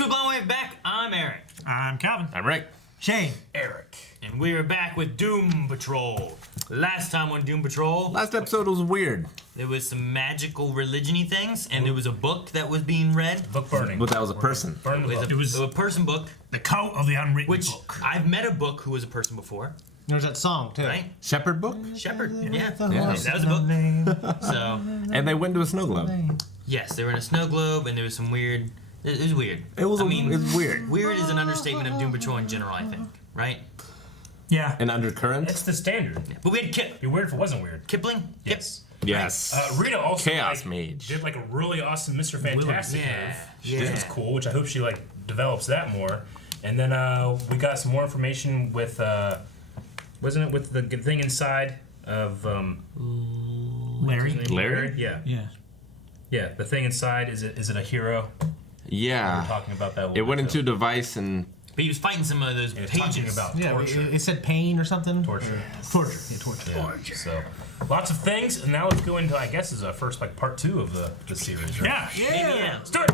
School Blind Wave back. I'm Eric. I'm Calvin. I'm Rick. Shane. Eric. And we are back with Doom Patrol. Last time on Doom Patrol, Last episode was weird. there was some magical religion-y things, and there was a book that was being read. Book burning. But that was a person. Burn the book. It was a person book, The Cult of the Unwritten which Book. I've met a book who was a person before, There's that song too. right? Shepherd book? Shepherd, yeah. Yeah. That was a book. So, And they went to a snow globe. yes, they were in a snow globe, and there was some weird... It was weird. It was I mean, it was weird. weird is an understatement of Doom Patrol in general, I think, right? Yeah. An undercurrent? It's the standard. But we had It'd be weird if it wasn't weird. Kipling? Yes. Yes. Rita also Chaos Mage. did like a really awesome Mr. Fantastic Yeah, move. yeah. Which is cool, which I hope she like develops that more. And then we got some more information with wasn't it with the thing inside of Larry. Larry? Yeah. Yeah. Yeah, the thing inside, is it a hero? We were Yeah. talking about that a It little went bit into a ago. device and But he was fighting some of those And it's talking pages. about Yeah, torture. it said pain or something. Torture. Torture. Yeah, torture. Yeah. So lots of things, and now let's go into, I guess, is first like part 2 of the series, right? Yeah. Maybe, yeah. Let's do it.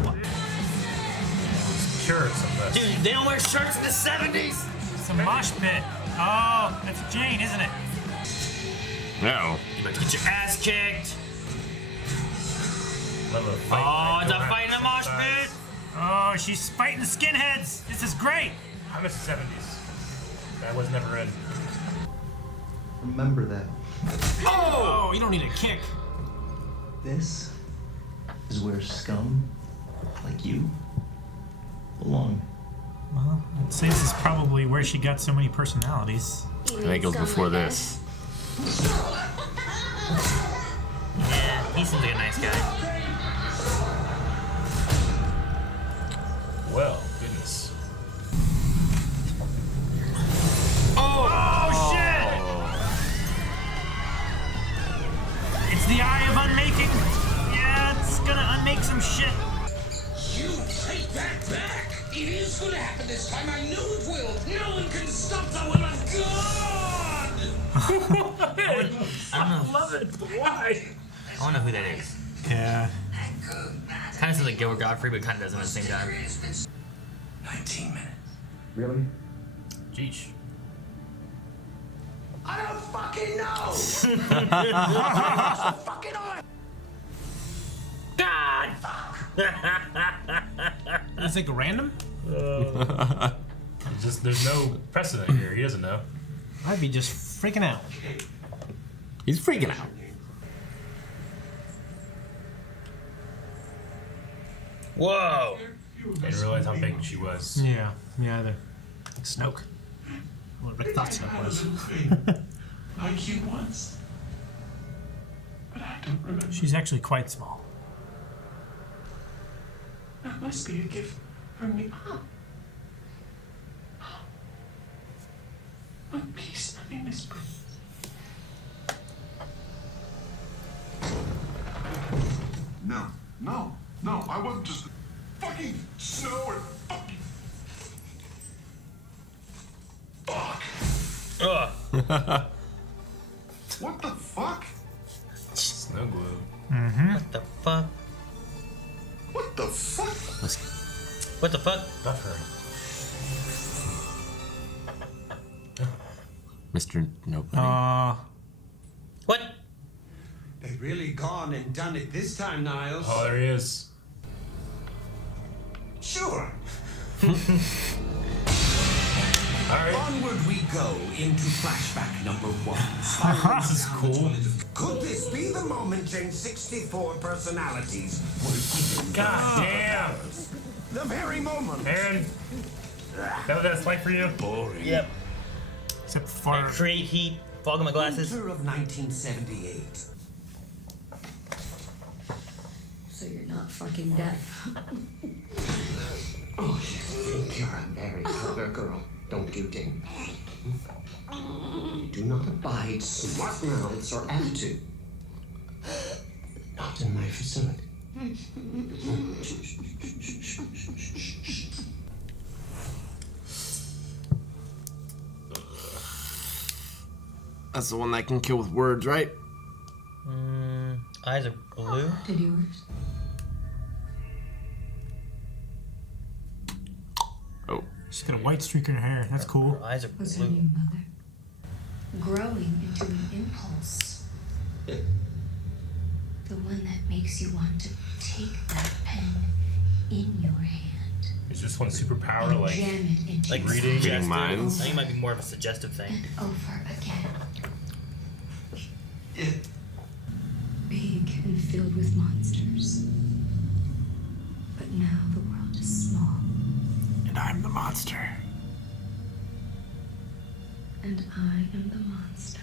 Cure some of this. Dude, they don't wear shirts in the 70s. It's a mosh pit. Oh, that's Jane, isn't it? no. You about to get your ass kicked. Love a fight. Oh, it's a Go fight in a mosh sides. pit. Oh, she's fighting the skinheads. This is great. I miss the 70s. That was never in. Remember that. Oh, you don't need a kick. This is where scum like you belong. Well, I'd say this is probably where she got so many personalities. I think it was before this. Yeah, he seems like a nice guy. Well, goodness. Oh, shit! It's the Eye of Unmaking. Yeah, it's gonna unmake some shit. You take that back! It is gonna happen this time, I know it will! No one can stop the will of God! I don't know. Love it. Why? I don't know who that is. Yeah. Kind of sounds like Gilbert Godfrey, but kind of doesn't at the same time. 19 minutes. Really? Jeez. I don't fucking know! Fucking on! God! Is it random? Just there's no precedent here. He doesn't know. I'd be just freaking out. He's freaking out. Whoa! Didn't realize how big she was. Yeah. Yeah. Like Snoke. What Rick thought Snoke was. Like you once. But I don't remember. She's actually quite small. That must be a gift from me. One piece of innocence. No, I wasn't just fucking snow and fucking fuck. Ugh. What the fuck? Snow glue. What the fuck? What the fuck? What the fuck? Buffering. Mr. Nobody. What? They've really gone and done it this time, Niles. Oh, there he is. Sure. All right. Onward we go into flashback number 1. This is cool. Could this be the moment in 64 personalities were given God damn. the very moment? Aaron, that what that's like for you? Boring. Yep. Except for Create heat, fog in my glasses. Winter of 1978. So you're not fucking deaf. Oh, you think you're a very clever girl, don't you, Ding? You do not abide smart mouths or attitude. Not in my facility. That's the one that can kill with words, right? Eyes are blue. Did yours? She's got a white streak in her hair. That's cool. Her eyes are Was her blue. new mother growing into an impulse? The one that makes you want to take that pen in your hand Is this one superpower and like jam it into Like your reading? side Reading minds. I think it might be more of a suggestive thing. and over again. Yeah. Big and filled with monsters. But now the world is small, And I'm the monster. and I am the monster.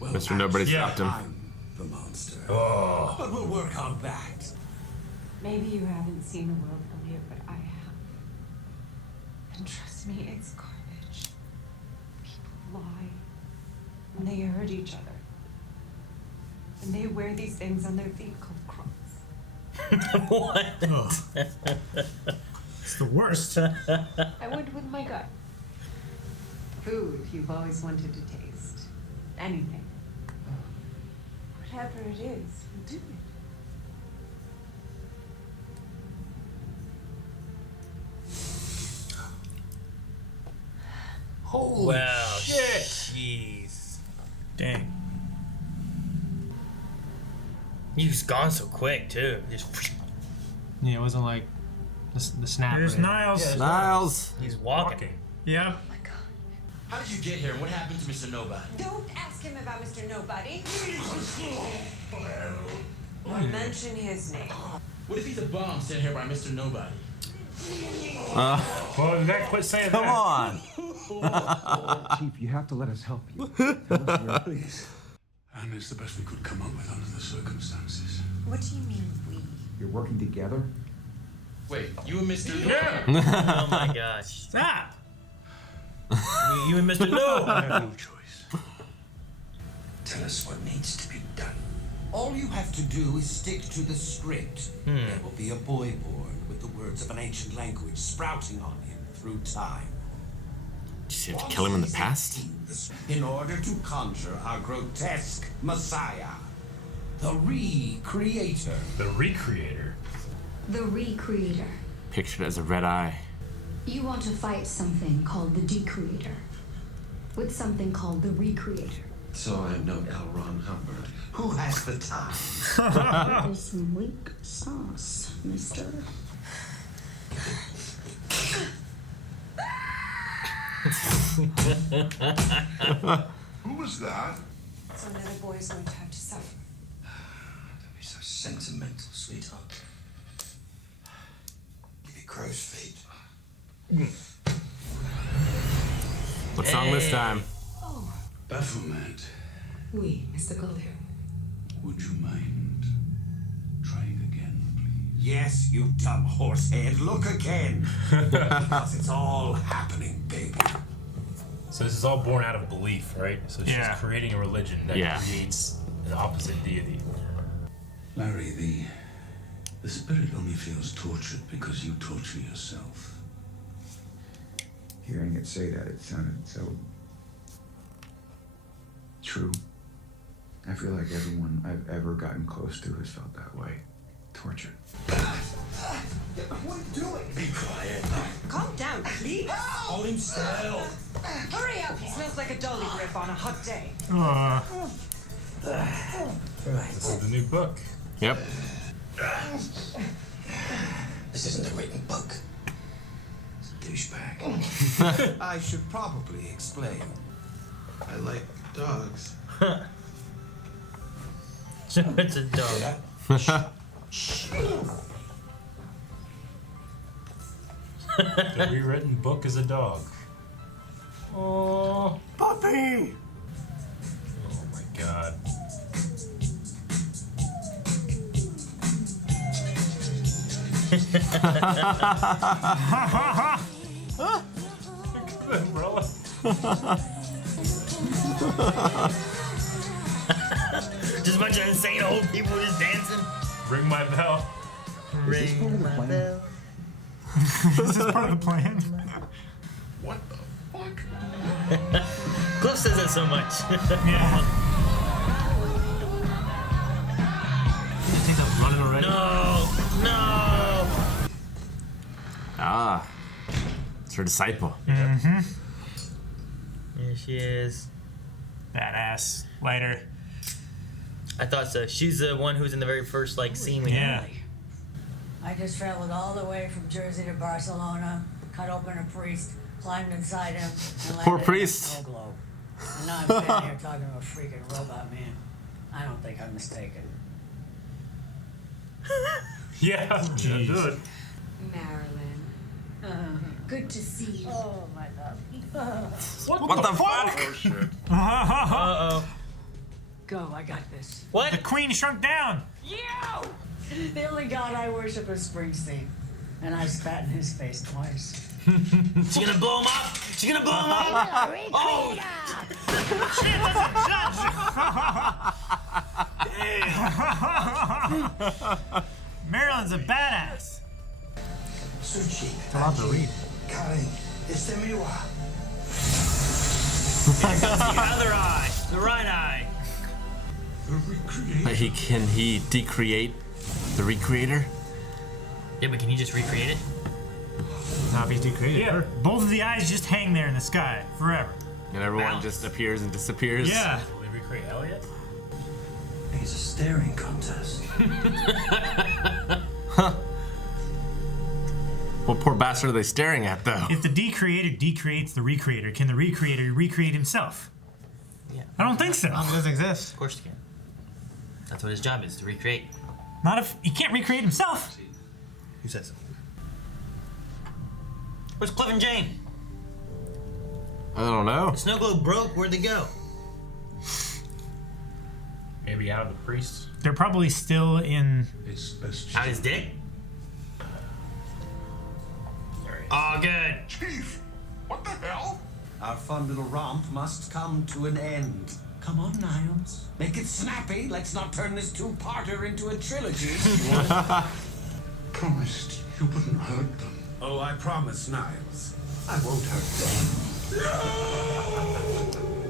Well, Mr. Nobody Yeah. stopped him. I'm the monster. Oh. But we'll work on that. Maybe you haven't seen the world, Elliot, but I have. And trust me, it's garbage. People lie. And they hurt each other. And they wear these things on their feet called crocs. What? Ugh. It's the worst. I went with my gut. Food you've always wanted to taste. Anything. Whatever it is, we'll do it. Holy Well, shit! jeez. Dang. He's gone so quick too. Just Yeah, it wasn't like the snap. There's right? Niles. Niles. he's walking. Yeah. How did you get here and what happened to Mr. Nobody? Don't ask him about Mr. Nobody. Or mention his name. What if he's a bomb sent here by Mr. Nobody? Well, you gotta quit saying Come that. on. Chief, you have to let us help you. Tell us where- Please. And it's the best we could come up with under the circumstances. What do you mean, we? You're working together? Wait, you and Mr. Yeah. Oh my gosh. Stop. You and Mr. No. I have no choice. Tell us what needs to be done. All you have to do is stick to the script. There will be a boy born with the words of an ancient language sprouting on him through time. Did you have to kill him in the past? In order to conjure our grotesque messiah, the Recreator. The Recreator. The Recreator. Pictured as a red eye. You want to fight something called the Decreator with something called the Recreator. So I'm no L. Ron Hubbard. Who has the time? There's some weak sauce, mister. Who was that? So another boy is going to have to suffer. Don't be so sentimental, sweetheart. Give you crow's feet. What song this time? Baphomet. Oui, Mr. Goldie. Would you mind trying again, please? Yes, you dumb horsehead. Look again. Because it's all happening, baby. So this is all born out of belief, right? So she's Yeah. creating a religion that Yeah. creates an opposite deity. Larry, the spirit only feels tortured because you torture yourself. Hearing it say that, it sounded so true. I feel like everyone I've ever gotten close to has felt that way. Tortured. What are you doing? Be quiet. Calm down, please. Hold him still. Hurry up. He smells like a dolly grip on a hot day. This is the new book. Yep. This isn't a written book. It's a douchebag. I should probably explain. I like dogs. So it's a dog. The rewritten book is a dog. Oh, Puppy! oh my god. The umbrella. Just a bunch of insane old people just dancing. Ring my bell. Ring my bell. This is part of the plan. What the fuck? Cliff says it so much. Yeah. I think I'm running already. No, no. her disciple. Yeah, she is. Badass. Lighter. I thought so. She's the one who's in the very first scene we had. I just traveled all the way from Jersey to Barcelona, cut open a priest, climbed inside him, and Poor landed priest. in a snow globe. And now I'm standing here talking to a freaking robot man. I don't think I'm mistaken. Yeah, good. Marilyn. Good to see you. Oh, my God. What the fuck? Uh-oh. Go, I got this. What? The queen shrunk down. You! The only god I worship is Springsteen. And I spat in his face twice. She gonna blow him up? She gonna blow him up? Oh! Shit, that's a judge! Marilyn's a badass. Sushi. I'll have to read. Karen, este mi wa. The other eye. The right eye. But can he decreate the recreator? Yeah, but can he just recreate it? Now if he's decreated. Yeah. Both of the eyes just hang there in the sky forever. And everyone just appears and disappears? Yeah. Will they recreate Elliot? It's a staring contest. Huh. What poor bastard are they staring at, though? If the decreator decreates the recreator, can the recreator recreate himself? Yeah. I don't think so. It doesn't exist. Of course he can. That's what his job is, to recreate. Not if he can't recreate himself. Who says so? Where's Cliff and Jane? I don't know. The snow globe broke. Where'd they go? Maybe out of the priest. They're probably still in. It's best. Out his dick? Oh, good. Chief, what the hell? Our fun little romp must come to an end. Come on, Niles. Make it snappy. Let's not turn this two-parter into a trilogy. Promised you wouldn't hurt them. Oh, I promise, Niles. I won't hurt them.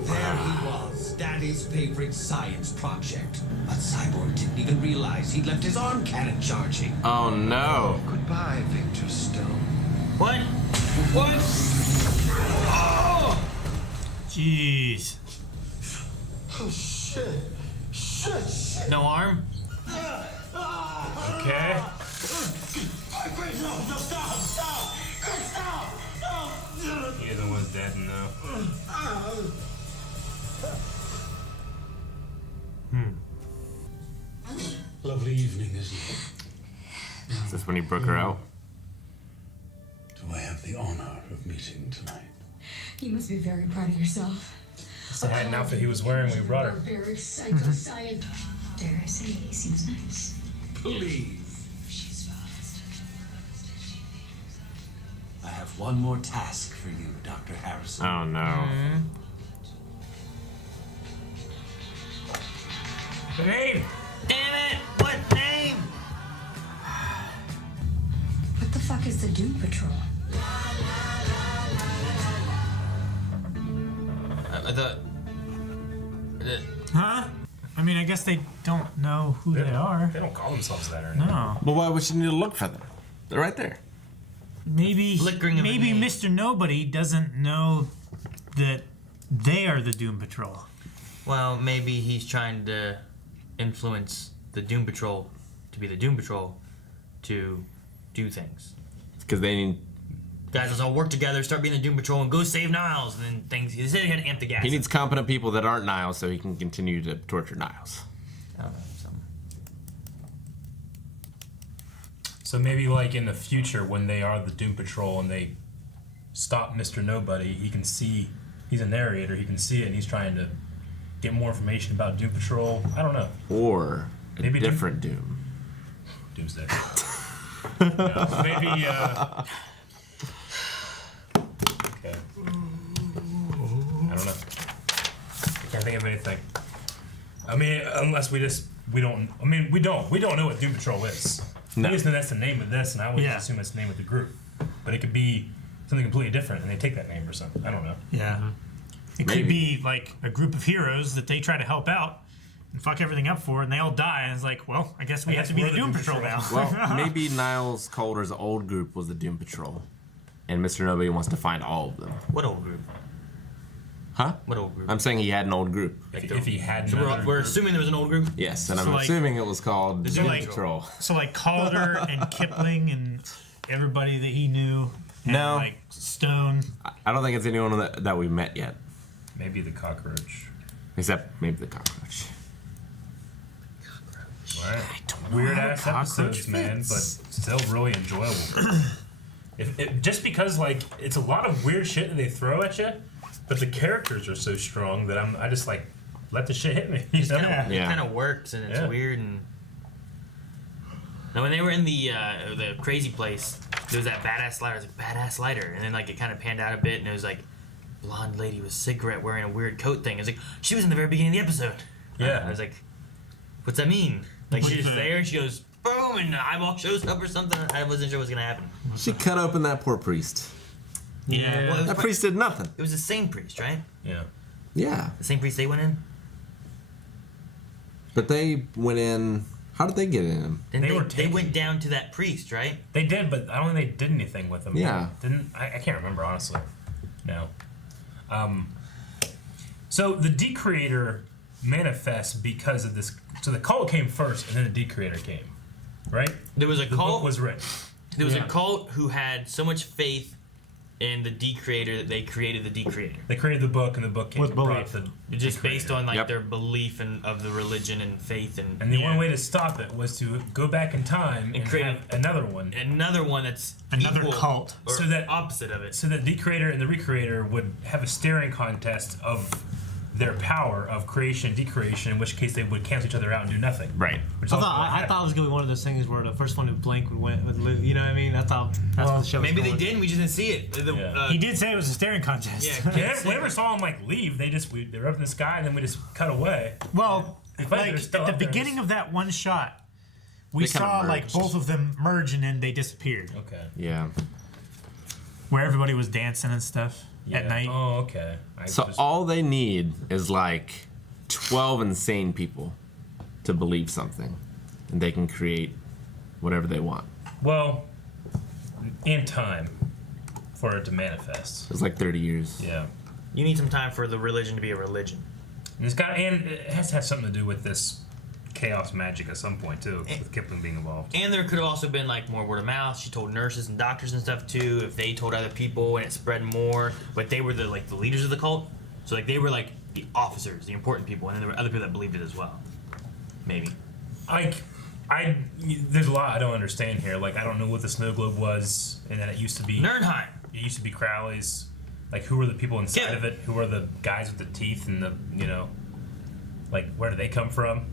There he was, Daddy's favorite science project. But Cyborg didn't even realize he'd left his arm cannon charging. Oh no. Goodbye, Victor Stone. What? What? Oh! Jeez. Oh, shit. Shit. No arm? Okay. No, stop. Stop. He isn't one's dead now. Lovely evening, isn't it? Is this when he broke her out? Do I have the honor of meeting tonight? You must be very proud of yourself. It's the hat and outfit he was wearing when we brought her. Very psycho-science. Dare I say, he seems nice. Please. I have one more task for you, Dr. Harrison. Oh no. The name! Damn it! What name? What the fuck is the Doom Patrol? I thought. Huh? I mean, I guess they don't know who they are. They don't call themselves that or anything. No. Well, why would you need to look for them? They're right there. Maybe Mr. Nobody doesn't know that they are the Doom Patrol. Well, maybe he's trying to influence the Doom Patrol to be the Doom Patrol to do things. Because they need. Guys, let's all work together, start being the Doom Patrol, and go save Niles. And then things. He said he had to amp the gas. He needs competent people that aren't Niles so he can continue to torture Niles. I don't know, something. So maybe like in the future when they are the Doom Patrol and they stop Mr. Nobody, he can see, he's a narrator, he can see it and he's trying to get more information about Doom Patrol. I don't know. Or a Maybe different Doom. Doomsday. Yeah, maybe, okay. I don't know. I can't think of anything. I mean, unless we don't know what Doom Patrol is. No. We just know that's the name of this, and I would just assume that's the name of the group. But it could be something completely different, and they take that name or something. I don't know. Yeah. It could be like a group of heroes that they try to help out and fuck everything up for, and they all die, and it's like, well, I guess we have to be the Doom Patrol now. Well, maybe Niles Calder's old group was the Doom Patrol, and Mr. Nobody wants to find all of them. What old group? Huh? What old group? I'm saying he had an old group. If he had So we're assuming there was an old group? Yes, and So, I'm like, assuming it was called the Doom Doom Patrol. So like Calder and Kipling and everybody that he knew. And No. Like Stone. I don't think it's anyone that we've met yet. Maybe the cockroach. Except maybe the cockroach. Right. Weird ass episodes, man, but still really enjoyable. Just because like it's a lot of weird shit that they throw at you, but the characters are so strong that I just like let the shit hit me. You know? It kind of works, and it's weird. And now when they were in the crazy place, there was that badass lighter. It was a badass lighter, and then like it kind of panned out a bit, and it was like blonde lady with cigarette wearing a weird coat thing. It was like she was in the very beginning of the episode. Yeah. I was like, what's that mean? Like she's just there, and she goes boom, and the eyeball shows up or something. I wasn't sure what was gonna happen. She cut open that poor priest. Yeah. Well, That priest did nothing. It was the same priest, right? Yeah. Yeah. The same priest they went in. But they went in. How did they get in? They went down to that priest, right? They did, but I don't think they did anything with him. Yeah. I can't remember honestly. No. So the Decreator manifests because of this. So the cult came first, and then the Decreator came, right? There was a the cult. book was written. There was a cult who had so much faith in the Decreator that they created the Decreator. They created the book, and the book came With belief. Just based on like their belief of the religion and faith And the only way to stop it was to go back in time and create have another one. Another one that's Another equal cult. or So that opposite of it. So that the Decreator and the Recreator would have a staring contest of their power of creation and decreation, in which case they would cancel each other out and do nothing. Right. Which I is thought also what I happened. thought it was gonna be one of those things where the first one to blink would win. You know what I mean? I thought that's what the show was Maybe they going. did, and we just didn't see it. He did say it was a staring contest. Yeah, We never saw them like leave. They were up in the sky, and then we just cut away. Well, Like, like they're still at the up there. beginning of that one shot, we They kinda saw like merged. both of them merge and then they disappeared. Okay. Yeah. Where everybody was dancing and stuff at night. Oh, okay. So all they need is like 12 insane people to believe something, and they can create whatever they want. Well, in time for it to manifest. It's like 30 years. Yeah. You need some time for the religion to be a religion. And it has to have something to do with this chaos magic at some point too, with Kipling being involved. And there could have also been like more word of mouth. She told nurses and doctors and stuff too. If they told other people and it spread more, but they were the leaders of the cult. So like they were like the officers, the important people, and then there were other people that believed it as well. Maybe. There's a lot I don't understand here. Like I don't know what the snow globe was, and that it used to be Nernheim. It used to be Crowley's. Like who were the people inside of it? Who were the guys with the teeth and the like where did they come from?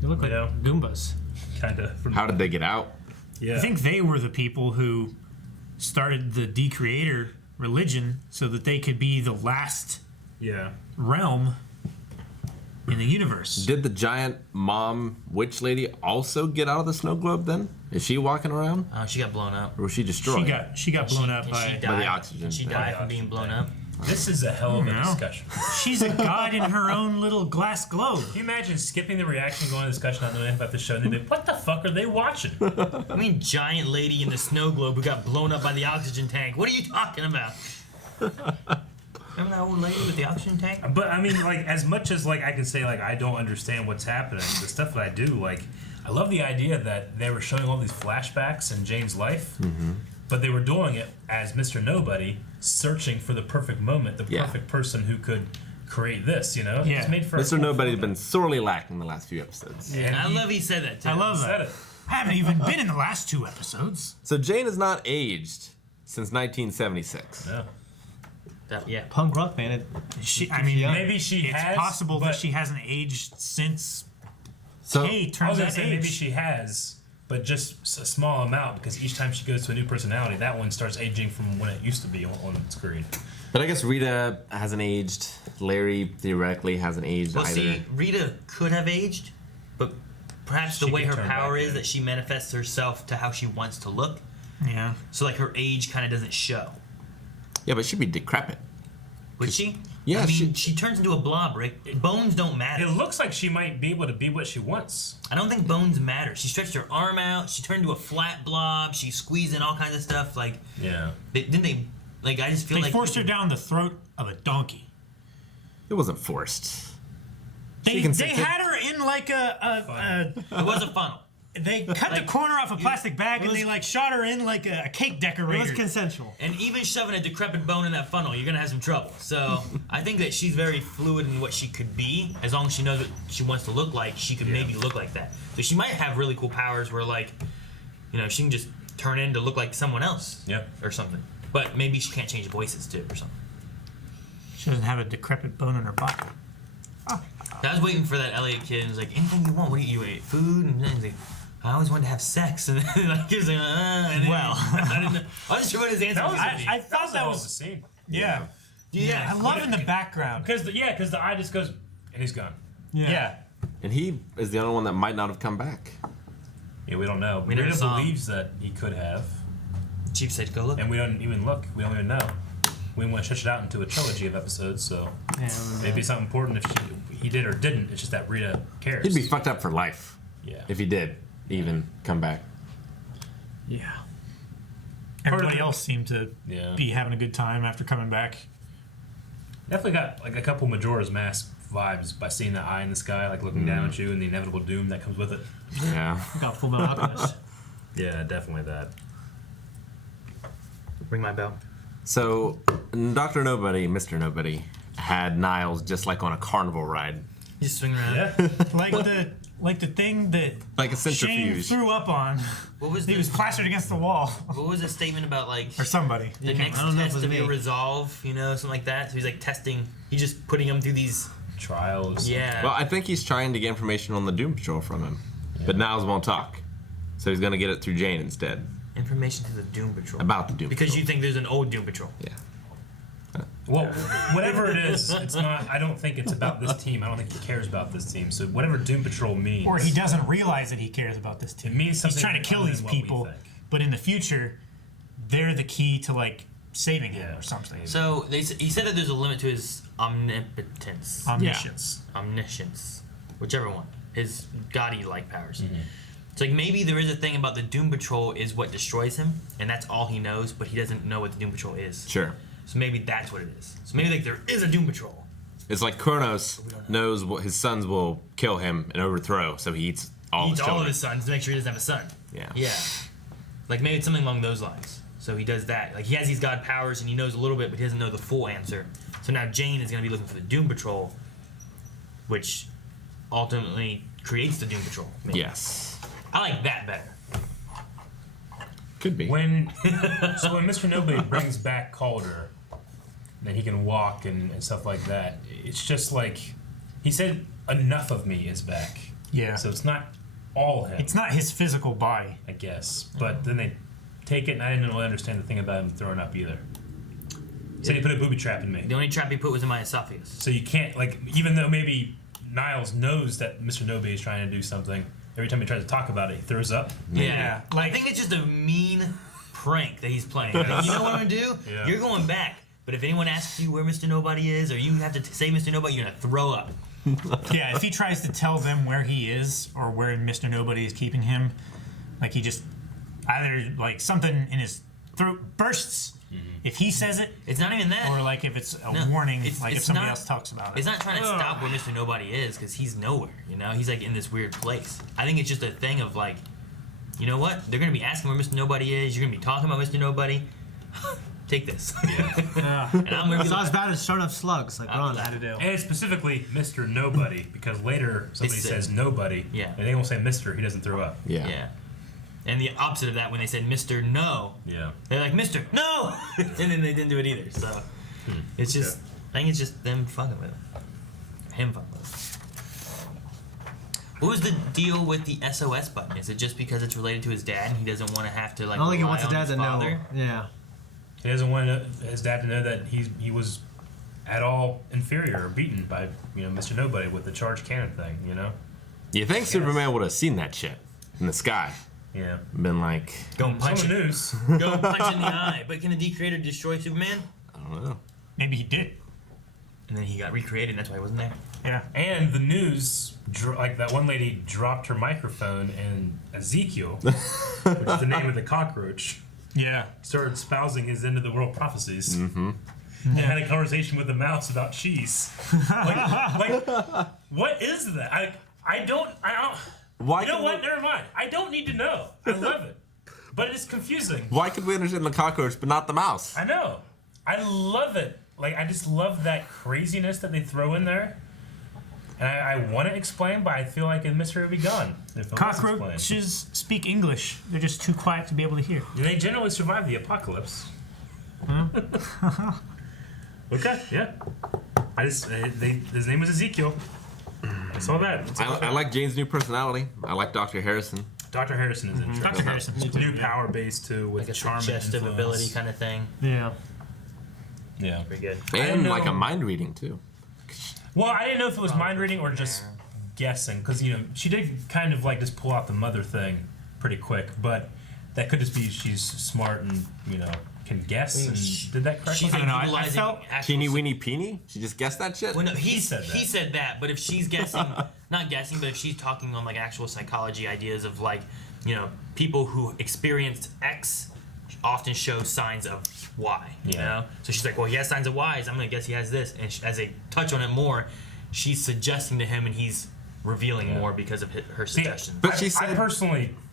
They look like Goombas. Kind of. How did they get out? Yeah. I think they were the people who started the Decreator religion so that they could be the last realm in the universe. Did the giant mom witch lady also get out of the snow globe then? Is she walking around? She got blown up. Or was she destroyed? She got blown up by the oxygen. And she died from being blown up. This is a hell of a discussion. She's a god in her own little glass globe. Can you imagine skipping the reaction, going to discussion, not knowing anything about the show, and they'd be like, what the fuck are they watching? I mean, giant lady in the snow globe who got blown up by the oxygen tank. What are you talking about? Remember that old lady with the oxygen tank? But I mean, like, as much as like I can say like I don't understand what's happening, the stuff that I do, like, I love the idea that they were showing all these flashbacks in Jane's life, but they were doing it as Mr. Nobody searching for the perfect moment, the perfect person who could create this. It's made for Mr. Nobody's been sorely lacking the last few episodes. Yeah, and I love he said that too. I love that. Said it. I haven't even been in the last 2 episodes. So Jane has not aged since 1976. Yeah. Punk rock man. Maybe she it's has. possible but that she hasn't aged since So Kay I was turns gonna that say age. maybe she has, but just a small amount because each time she goes to a new personality, that one starts aging from when it used to be on screen. But I guess Rita hasn't aged. Larry theoretically hasn't aged Well, either. see, Rita could have aged, but perhaps She the way could her turn power back is in. that she manifests herself to how she wants to look. Yeah. So like her age kind of doesn't show. Yeah, but she'd be decrepit. Would she? Yeah, I mean, she turns into a blob, right? Bones don't matter. It looks like she might be able to be what she wants. I don't think bones matter. She stretched her arm out. She turned into a flat blob. She squeezed in all kinds of stuff. Like, yeah. Didn't they? Like, I just feel they like forced her down the throat of a donkey. It wasn't forced. They had her in like a it was a funnel. They cut the corner off a plastic bag and they like shot her in like a cake decorator. It was consensual. And even shoving a decrepit bone in that funnel, you're gonna have some trouble. So I think that she's very fluid in what she could be. As long as she knows what she wants to look like, she could maybe look like that. So she might have really cool powers where, like, you know, she can just turn in to look like someone else. Or something. But maybe she can't change voices too or something. She doesn't have a decrepit bone in her body. I was waiting for that Elliot kid and was like, anything you want, what do you eat? Food? And then he's like, I always wanted to have sex. And then like, he was like, and then, well. I didn't know. I wasn't sure what his answer was. I thought that was the same. Yeah. I love in the background. Because the eye just goes, and he's gone. Yeah. And he is the only one that might not have come back. Yeah, we don't know. We never Marietta saw him. believes that he could have. Chief said, go look. And we don't even look. We don't even know. We want to stretch it out into a trilogy of episodes, so maybe something important if he did or didn't. It's just that Rita cares. He'd be fucked up for life. Yeah. If he did even come back. Yeah. Everybody else seemed to be having a good time after coming back. Definitely got like a couple Majora's Mask vibes by seeing that eye in the sky, like looking down at you and the inevitable doom that comes with it. Yeah. Got Full Metal Alchemist. Yeah, definitely that. Ring my bell. So, Dr. Nobody, Mr. Nobody, had Niles just like on a carnival ride. Just swing around. Yeah. like the thing that like a Shane centrifuge. threw up on. What was he was plastered against the wall. What was the statement about, like, or somebody? The next test of your resolve, you know, something like that. So he's like testing. He's just putting him through these trials. Yeah. Well, I think he's trying to get information on the Doom Patrol from him, but Niles won't talk, so he's gonna get it through Jane instead. Information to the Doom Patrol. About the Doom Because Patrol. you think there's an old Doom Patrol. Yeah. Well, whatever it is, it's not. I don't think it's about this team. I don't think he cares about this team. So whatever Doom Patrol means, Or he doesn't realize that he cares about this team. It means something He's trying to kill other these than what we people, think. but in the future, they're the key to like saving him or something. So he said that there's a limit to his omnipotence. Omniscience. Omniscience. Whichever one. His godly-like powers. Mm-hmm. It's like maybe there is a thing about the Doom Patrol is what destroys him, and that's all he knows, but he doesn't know what the Doom Patrol is. Sure. So maybe that's what it is. So maybe like there is a Doom Patrol. It's like Kronos knows what his sons will kill him and overthrow, so he eats all his children. All of his sons to make sure he doesn't have a son. Yeah. Yeah. Like maybe it's something along those lines. So he does that. Like he has these god powers and he knows a little bit, but he doesn't know the full answer. So now Jane is going to be looking for the Doom Patrol, which ultimately creates the Doom Patrol. Maybe. Yes. I like that better. Could be. when Mr. Nobody brings back Calder, that he can walk and stuff like that. It's just like he said, enough of me is back. Yeah. So it's not all him. It's not his physical body, I guess. But then they take it, and I didn't really understand the thing about him throwing up either. So he put a booby trap in me. The only trap he put was in my esophagus. So you can't, like, even though maybe Niles knows that Mr. Nobody is trying to do something, every time he tries to talk about it, he throws up. Yeah. I think it's just a mean prank that he's playing. Like, you know what I'm gonna do? Yeah. You're going back. But if anyone asks you where Mr. Nobody is, or you have to say Mr. Nobody, you're gonna throw up. Yeah, if he tries to tell them where he is or where Mr. Nobody is keeping him, like he just either like something in his throat bursts if he says it. It's not even that. Or like if it's a warning, like if somebody else talks about it. It's not trying to stop where Mr. Nobody is because he's nowhere. You know, he's like in this weird place. I think it's just a thing of like, you know what? They're gonna be asking where Mr. Nobody is. You're gonna be talking about Mr. Nobody. Take this. Yeah. And I'm gonna be it's not as bad as showing up slugs like Ron had to do. And specifically Mr. Nobody, because later somebody says nobody, Yeah. and they won't say Mr. He doesn't throw up. Yeah. And the opposite of that, when they said Mr. No, Yeah. they're like, Mr. No! And then they didn't do it either. So it's just, I think it's just them fucking with him. Him fucking with him. What was the deal with the SOS button? Is it just because it's related to his dad and he doesn't want to have to like I don't think he rely wants his on dad his to father? know. Yeah. He doesn't want his dad to know that he was at all inferior or beaten by Mr. Nobody with the charged cannon thing. You think Superman would have seen that shit in the sky? Yeah. Been like, Go and punch Some him. news. Go and punch in the eye. But can the D-Creator destroy Superman? I don't know. Maybe he did. And then he got recreated, and that's why he wasn't there. Yeah. And the news, like that one lady dropped her microphone, and Ezekiel, which is the name of the cockroach, started espousing his end of the world prophecies. Mm-hmm. And had a conversation with the mouse about cheese. like, what is that? I don't. Why you know what? Never mind. I don't need to know. I love it, but it's confusing. Why could we understand the cockroach but not the mouse? I know. I love it. Like, I just love that craziness that they throw in there. And I want to explain, but I feel like the mystery would be gone if it was explained. Cockroaches speak English. They're just too quiet to be able to hear. They generally survive the apocalypse. Okay, yeah. His name was Ezekiel. I saw that. I like Jane's new personality. I like Dr. Harrison. Dr. Harrison is interesting. Dr. Harrison's new power base too, with like a charm, suggestive ability kind of thing. Yeah. Yeah. Pretty good. And like a mind reading too. Well, I didn't know if it was mind reading or just guessing, because she did kind of like just pull out the mother thing pretty quick, but that could just be she's smart and can guess. And did that correctly? She's I felt teeny weeny peeny. She just guessed that shit. Well, no, he said that. He said that, but if she's guessing, not guessing, but if she's talking on like actual psychology ideas of like, people who experienced X often show signs of Y. You know, so she's like, well, he has signs of Y's. I'm gonna guess he has this. And as they touch on it more, she's suggesting to him, and he's revealing more because of her suggestions. But she said,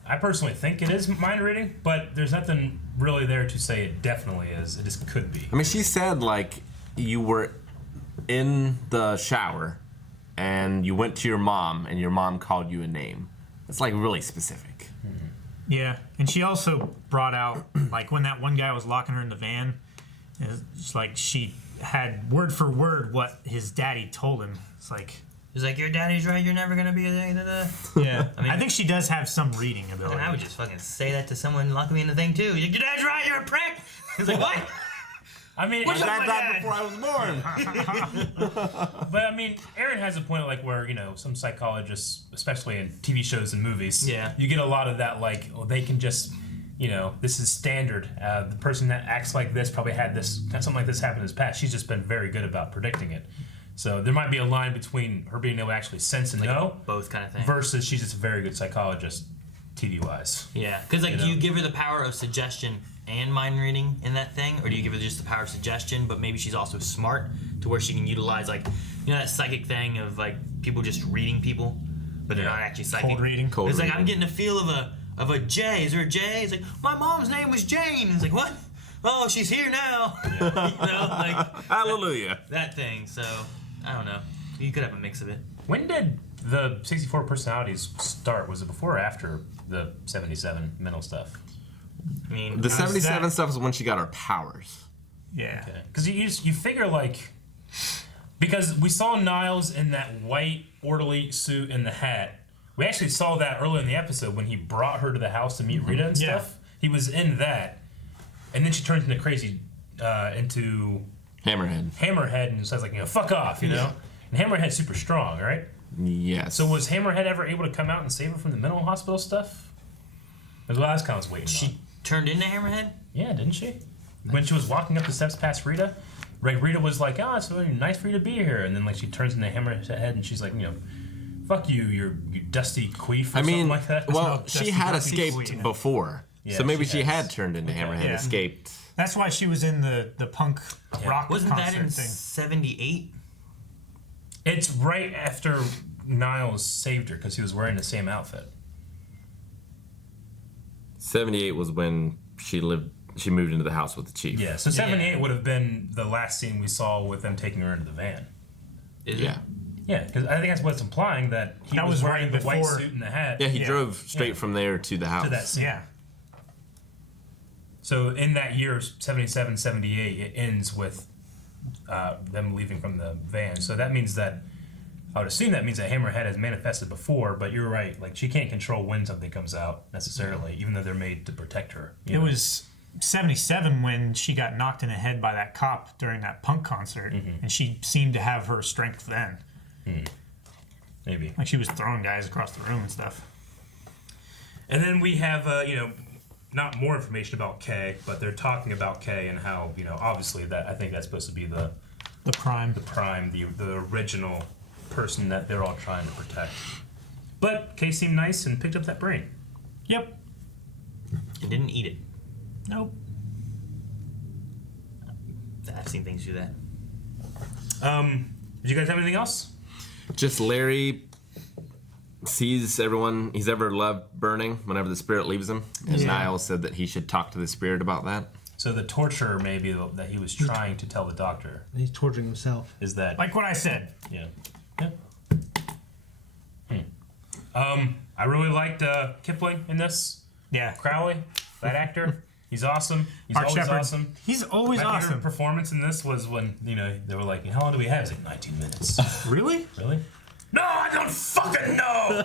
I personally think it is mind reading, but there's nothing really there to say it definitely is. It just could be. I mean, she said like you were in the shower and you went to your mom and your mom called you a name. It's like really specific. Yeah, and she also brought out, like, when that one guy was locking her in the van, it's like she had word for word what his daddy told him. It's like... He's like, your daddy's right, you're never going to be a da-da-da. Yeah, I think she does have some reading ability. And I would just fucking say that to someone locking me in the thing, too. Your dad's right, you're a prick! He's like, what? I mean, What's dad died before I was born. But I mean, Aaron has a point like where some psychologists, especially in TV shows and movies, you get a lot of that like, they can just, this is standard. The person that acts like this probably had something like this happen in his past. She's just been very good about predicting it. So there might be a line between her being able to actually sense and know, both kind of thing, versus she's just a very good psychologist, TV wise. Yeah, because do you give her the power of suggestion and mind reading in that thing, or do you give her just the power of suggestion, but maybe she's also smart to where she can utilize that psychic thing of like people just reading people, but they're not actually psychic. Cold reading. It's like I'm getting a feel of a J. Is there a J? It's like my mom's name was Jane. It's like what? Oh, she's here now. Hallelujah. That thing. So I don't know. You could have a mix of it. When did the 64 personalities start? Was it before or after the 77 mental stuff? I mean, the 77 stuff is when she got her powers. Yeah. Because you figure because we saw Niles in that white orderly suit and the hat. We actually saw that earlier in the episode when he brought her to the house to meet Rita and stuff. He was in that, and then she turns into crazy, into Hammerhead, and says fuck off, And Hammerhead's super strong, right? Yes. So was Hammerhead ever able to come out and save her from the mental hospital stuff? That's what I was kind of waiting on. She turned into Hammerhead? Yeah, didn't she? When she was walking up the steps past Rita, Rita was like, "Oh, it's really nice for you to be here," and then she turns into Hammerhead, and she's like, "Fuck you, you dusty queef," or something like that. Well, she had escaped before, so maybe she had turned into Hammerhead, escaped. That's why she was in the punk rock Wasn't concert that in thing. 78? It's right after Niles saved her because he was wearing the same outfit. 78 was when she moved into the house with the chief. Yeah, so 78 would have been the last scene we saw with them taking her into the van. Is it? Yeah, because I think that's what it's implying, that he was wearing the white suit and the hat. Yeah, he drove straight from there to the house. To that scene. Yeah. So in that year, 77, 78, it ends with them leaving from the van. So that means that, I would assume that means that Hammerhead has manifested before, but you're right. She can't control when something comes out, necessarily, even though they're made to protect her. It was 77 when she got knocked in the head by that cop during that punk concert, and she seemed to have her strength then. Maybe. She was throwing guys across the room and stuff. And then we have, not more information about Kay, but they're talking about Kay and how, obviously I think that's supposed to be the The Prime. The original person that they're all trying to protect. But Kay seemed nice and picked up that brain. Yep. And didn't eat it. Nope. I've seen things do that. Did you guys have anything else? Just Larry sees everyone he's ever loved burning whenever the spirit leaves him. And Niall said that he should talk to the spirit about that. So the torture maybe that he was trying to tell the doctor. He's torturing himself. Is that... Like what I said. Yeah. I really liked Kipling in this. Yeah. Crowley, that actor. He's awesome. He's Art always Shepherd. awesome. He's always My favorite awesome. performance in this was when, they were like, how long do we have? He's like, 19 minutes. Really? Really? No, I don't fucking know!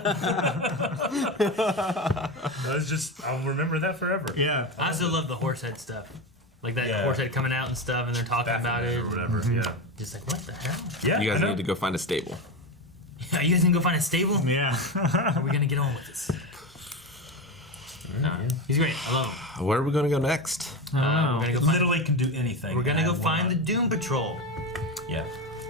That was just, I'll remember that forever. Yeah. I also love the horse head stuff. Like that horse head coming out and stuff, and they're talking about it. Or whatever, yeah. Just like, what the hell? Yeah, You guys need to go find a stable. Yeah, you guys can go find a stable? Yeah. Are we gonna get on with this? He's great. I love him. Where are we going to go next? We're gonna go find. Literally can do anything. We're gonna go find the Doom Patrol. Yeah.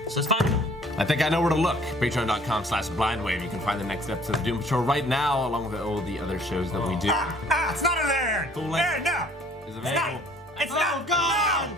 So let's find them. I think I know where to look. Patreon.com/blindwave. You can find the next episode of Doom Patrol right now, along with all the other shows that we do. It's not in there! Too late. No! Is available. It's not gone!